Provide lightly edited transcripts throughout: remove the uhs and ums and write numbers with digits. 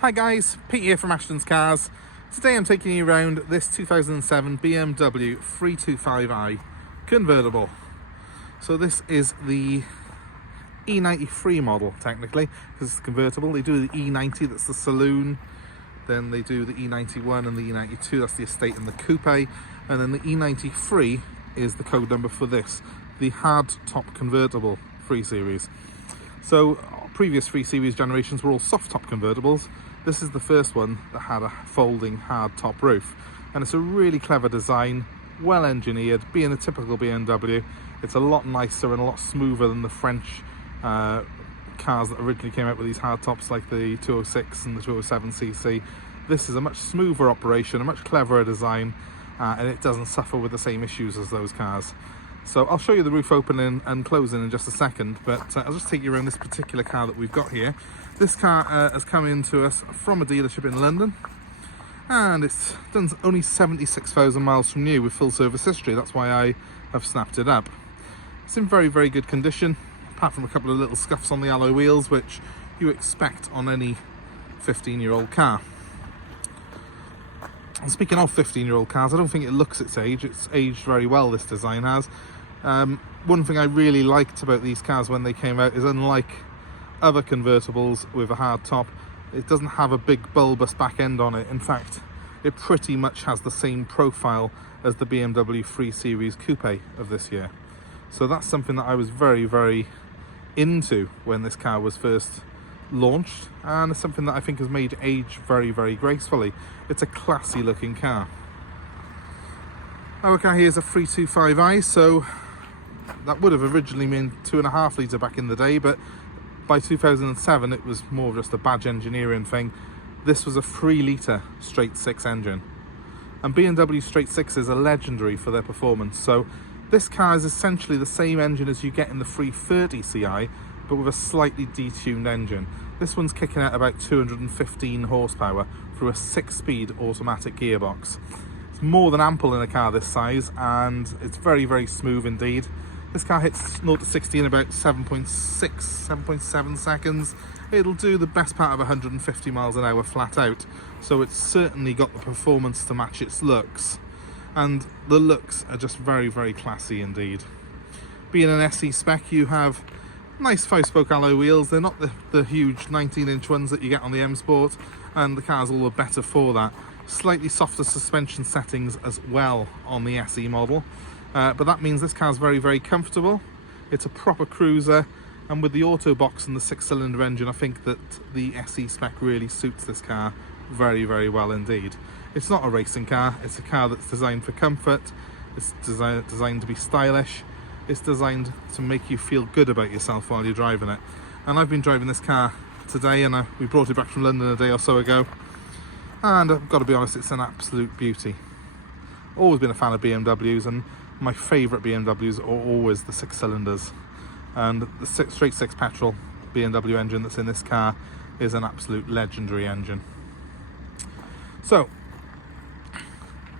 Hi guys, Pete here from Ashton's Cars. Today I'm taking you around this 2007 BMW 325i Convertible. So this is the E93 model technically, because it's convertible. They do the E90, that's the saloon. Then they do the E91 and the E92, that's the estate and the coupe. And then the E93 is the code number for this, the hard top convertible 3 Series. So previous 3 Series generations were all soft top convertibles. This is the first one that had a folding hard top roof, and it's a really clever design, well engineered. Being a typical BMW, it's a lot nicer and a lot smoother than the French cars that originally came out with these hard tops, like the 206 and the 207cc. This is a much smoother operation, a much cleverer design, and it doesn't suffer with the same issues as those cars. So I'll show you the roof opening and closing in just a second, but I'll just take you around this particular car that we've got here. This car has come into us from a dealership in London, and it's done only 76,000 miles from new with full service history. That's why I have snapped it up. It's in very, very good condition, apart from a couple of little scuffs on the alloy wheels, which you expect on any 15-year-old car. And speaking of 15-year-old cars, I don't think it looks its age. It's aged very well, this design has. One thing I really liked about these cars when they came out is, unlike other convertibles with a hard top, it doesn't have a big bulbous back end on it. In fact, it pretty much has the same profile as the BMW 3 Series Coupe of this year. So that's something that I was very, very into when this car was first launched, and it's something that I think has made age very, very gracefully. It's a classy looking car. Our car here is a 325i, so that would have originally been 2.5 litre back in the day, but by 2007 it was more just a badge engineering thing. This was a 3 litre straight 6 engine, and BMW straight 6s are legendary for their performance. So this car is essentially the same engine as you get in the 330 Ci, but with a slightly detuned engine. This one's kicking out about 215 horsepower through a 6-speed automatic gearbox. It's more than ample in a car this size, and it's very, very smooth indeed. This car hits 0 to 60 in about 7.6, 7.7 seconds. It'll do the best part of 150 miles an hour flat out, so it's certainly got the performance to match its looks. And the looks are just very, very classy indeed. Being an SE spec, you have nice 5-spoke alloy wheels. They're not the huge 19-inch ones that you get on the M Sport, and the car's all the better for that. Slightly softer suspension settings as well on the SE model, but that means this car's very, very comfortable. It's a proper cruiser, and with the auto box and the 6-cylinder engine, I think that the SE spec really suits this car very, very well indeed. It's not a racing car, it's a car that's designed for comfort, it's designed to be stylish, it's designed to make you feel good about yourself while you're driving it. And I've been driving this car today, and we brought it back from London a day or so ago, and I've got to be honest, it's an absolute beauty. Always been a fan of BMWs, and my favourite BMWs are always the 6 cylinders, and the straight 6 petrol BMW engine that's in this car is an absolute legendary engine. So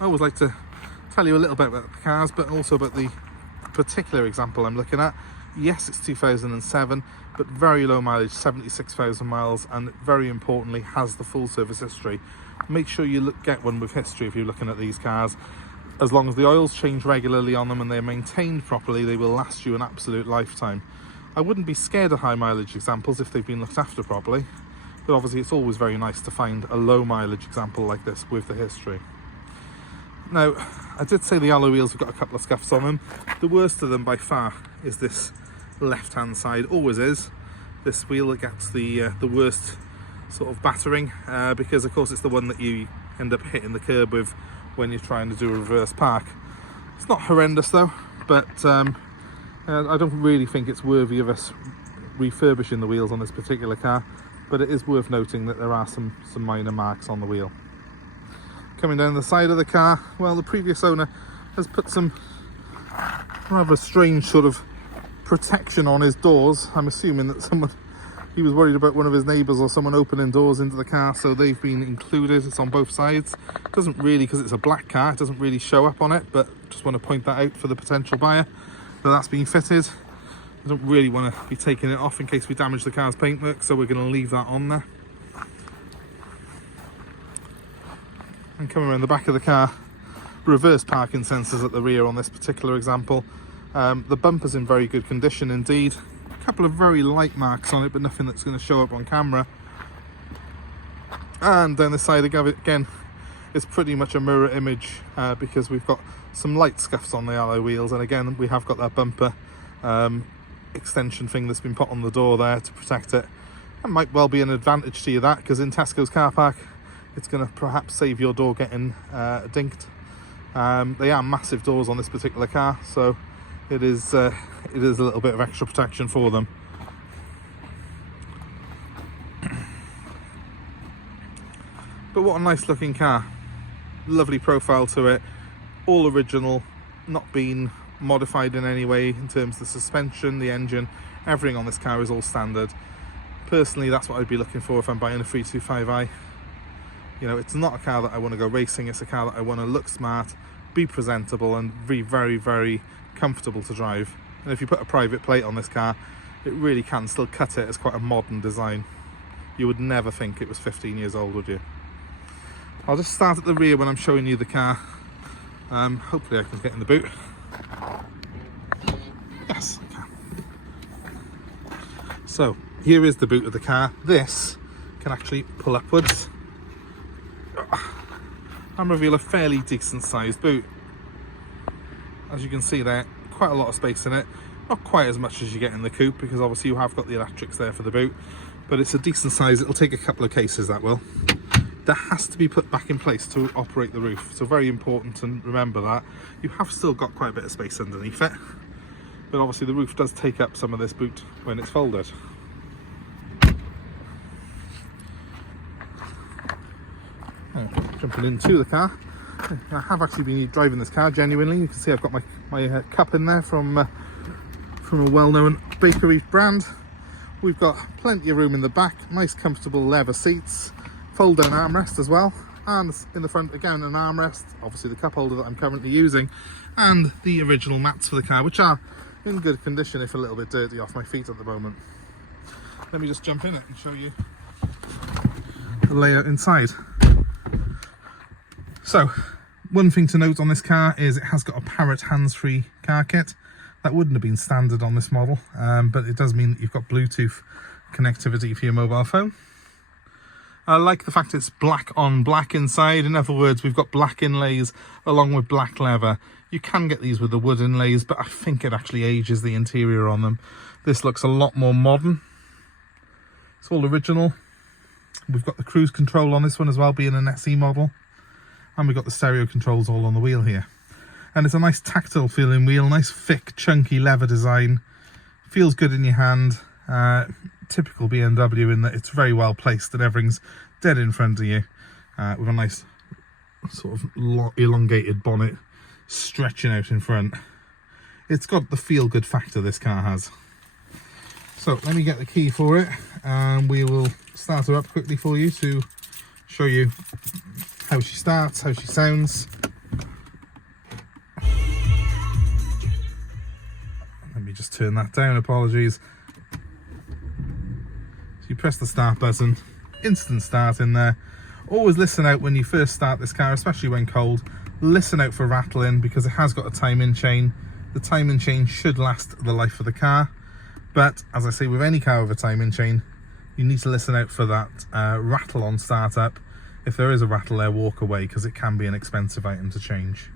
I always like to tell you a little bit about the cars, but also about the particular example I'm looking at. Yes, it's 2007, but very low mileage, 76,000 miles, and very importantly has the full service history. Make sure you get one with history if you're looking at these cars. As long as the oils change regularly on them and they're maintained properly, they will last you an absolute lifetime. I wouldn't be scared of high mileage examples if they've been looked after properly, but obviously it's always very nice to find a low mileage example like this with the history. Now, I did say the alloy wheels have got a couple of scuffs on them. The worst of them by far is this left hand side, always is. This wheel that gets the worst sort of battering, because of course it's the one that you end up hitting the curb with when you're trying to do a reverse park. It's not horrendous though, but I don't really think it's worthy of us refurbishing the wheels on this particular car, but it is worth noting that there are some minor marks on the wheel. Coming down the side of the car, well, the previous owner has put some rather strange sort of protection on his doors. I'm assuming that he was worried about one of his neighbours or someone opening doors into the car, so they've been included. It's on both sides. It doesn't really, because it's a black car, it doesn't really show up on it, but just want to point that out for the potential buyer, that that's been fitted. I don't really want to be taking it off in case we damage the car's paintwork, so we're going to leave that on there. And coming around the back of the car, reverse parking sensors at the rear on this particular example. The bumper's in very good condition indeed. A couple of very light marks on it, but nothing that's going to show up on camera. And down the side again, it's pretty much a mirror image because we've got some light scuffs on the alloy wheels, and again we have got that bumper extension thing that's been put on the door there to protect it. That might well be an advantage to you, that, because in Tesco's car park it's going to perhaps save your door getting dinked. They are massive doors on this particular car, so it is a little bit of extra protection for them. But what a nice looking car. Lovely profile to it, all original, not been modified in any way in terms of the suspension, the engine, everything on this car is all standard. Personally, that's what I'd be looking for if I'm buying a 325i. You know, it's not a car that I want to go racing, it's a car that I want to look smart, be presentable and be very, very comfortable to drive. And if you put a private plate on this car, it really can still cut it as quite a modern design. You would never think it was 15 years old, would you? I'll just start at the rear when I'm showing you the car. Hopefully I can get in the boot. Yes, I can. So, here is the boot of the car. This can actually pull upwards and reveal a fairly decent sized boot. As you can see there, quite a lot of space in it. Not quite as much as you get in the coupe, because obviously you have got the electrics there for the boot, but it's a decent size. It'll take a couple of cases, that will. That has to be put back in place to operate the roof, so very important to remember that. You have still got quite a bit of space underneath it, but obviously the roof does take up some of this boot when it's folded. Jumping into the car, I have actually been driving this car genuinely. You can see I've got my cup in there from a well-known bakery brand. We've got plenty of room in the back, nice comfortable leather seats, fold down armrest as well, and in the front again an armrest, obviously the cup holder that I'm currently using, and the original mats for the car, which are in good condition if a little bit dirty off my feet at the moment. Let me just jump in it and show you the layout inside. So, one thing to note on this car is it has got a Parrot hands-free car kit. That wouldn't have been standard on this model, but it does mean that you've got Bluetooth connectivity for your mobile phone. I like the fact it's black on black inside. In other words, we've got black inlays along with black leather. You can get these with the wood inlays, but I think it actually ages the interior on them. This looks a lot more modern. It's all original. We've got the cruise control on this one as well, being an SE model. And we've got the stereo controls all on the wheel here. And it's a nice tactile feeling wheel, nice thick chunky leather design. Feels good in your hand. Typical BMW in that it's very well placed and everything's dead in front of you, with a nice sort of elongated bonnet stretching out in front. It's got the feel good factor this car has. So let me get the key for it and we will start her up quickly for you to show you how she starts, how she sounds. Let me just turn that down, apologies. So you press the start button, instant start in there. Always listen out when you first start this car, especially when cold. Listen out for rattling because it has got a timing chain. The timing chain should last the life of the car, but as I say with any car with a timing chain, you need to listen out for that rattle on startup. If there is a rattle there, walk away because it can be an expensive item to change.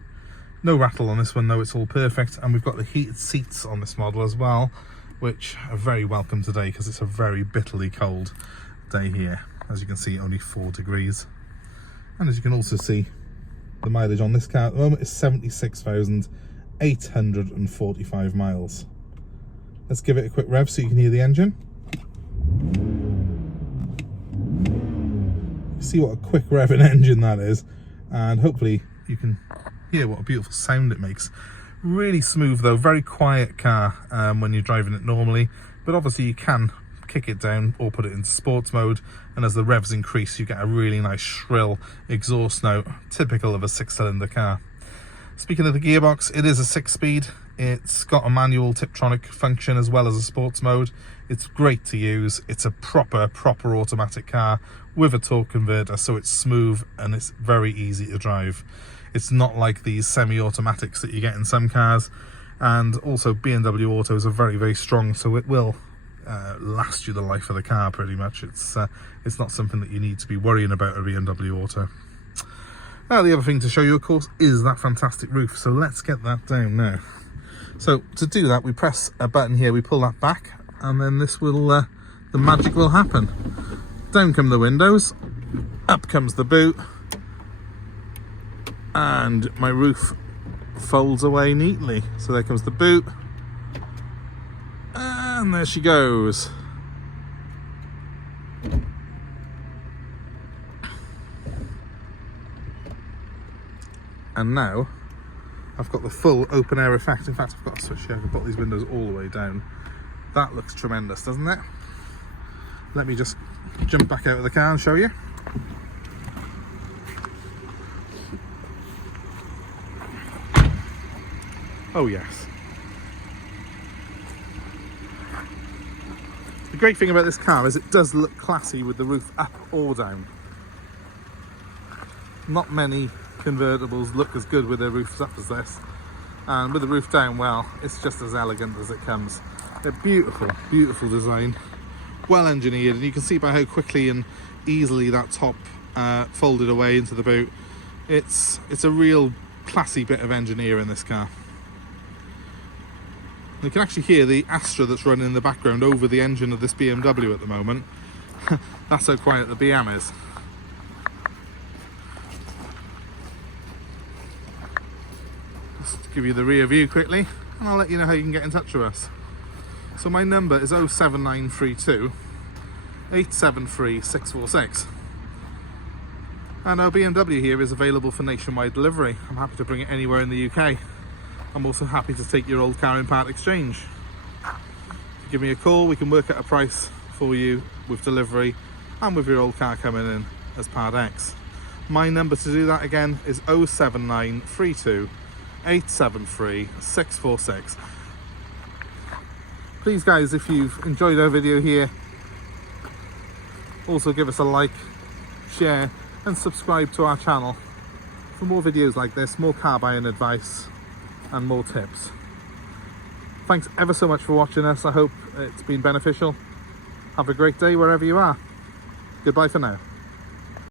No rattle on this one though, it's all perfect, and we've got the heated seats on this model as well, which are very welcome today because it's a very bitterly cold day here. As you can see, only 4 degrees. And as you can also see, the mileage on this car at the moment is 76,845 miles. Let's give it a quick rev so you can hear the engine. See what a quick revving engine that is, and hopefully you can hear what a beautiful sound it makes. Really smooth though, very quiet car when you're driving it normally, but obviously you can kick it down or put it into sports mode, and as the revs increase you get a really nice shrill exhaust note, typical of a 6-cylinder car. Speaking of the gearbox, it is a 6-speed. It's got a manual Tiptronic function as well as a sports mode. It's great to use. It's a proper automatic car with a torque converter, so it's smooth and it's very easy to drive. It's not like these semi-automatics that you get in some cars. And also BMW autos are very strong, so it will last you the life of the car pretty much. It's not something that you need to be worrying about a BMW auto. Now the other thing to show you, of course, is that fantastic roof, so let's get that down now. So to do that, we press a button here, we pull that back, and then this will the magic will happen. Down come the windows, up comes the boot, and my roof folds away neatly. So there comes the boot, and there she goes. And now I've got the full open air effect. In fact, I've got a switch here, I can put these windows all the way down. That looks tremendous, doesn't it? Let me just jump back out of the car and show you. Oh yes. The great thing about this car is it does look classy with the roof up or down. Not many convertibles look as good with their roofs up as this, and with the roof down, well, it's just as elegant as it comes. They're beautiful design, well engineered, and you can see by how quickly and easily that top folded away into the boot. It's a real classy bit of engineering in this car. You can actually hear the Astra that's running in the background over the engine of this BMW at the moment. That's how quiet the BM is. Just give you the rear view quickly, and I'll let you know how you can get in touch with us. So my number is 07932 873 646. And our BMW here is available for nationwide delivery. I'm happy to bring it anywhere in the UK. I'm also happy to take your old car in part exchange. Give me a call, we can work out a price for you with delivery and with your old car coming in as part X. My number to do that again is 07932 873 646. Please guys, if you've enjoyed our video here, also give us a like, share and subscribe to our channel for more videos like this, more car buying advice and more tips. Thanks ever so much for watching us. I hope it's been beneficial. Have a great day wherever you are. Goodbye for now.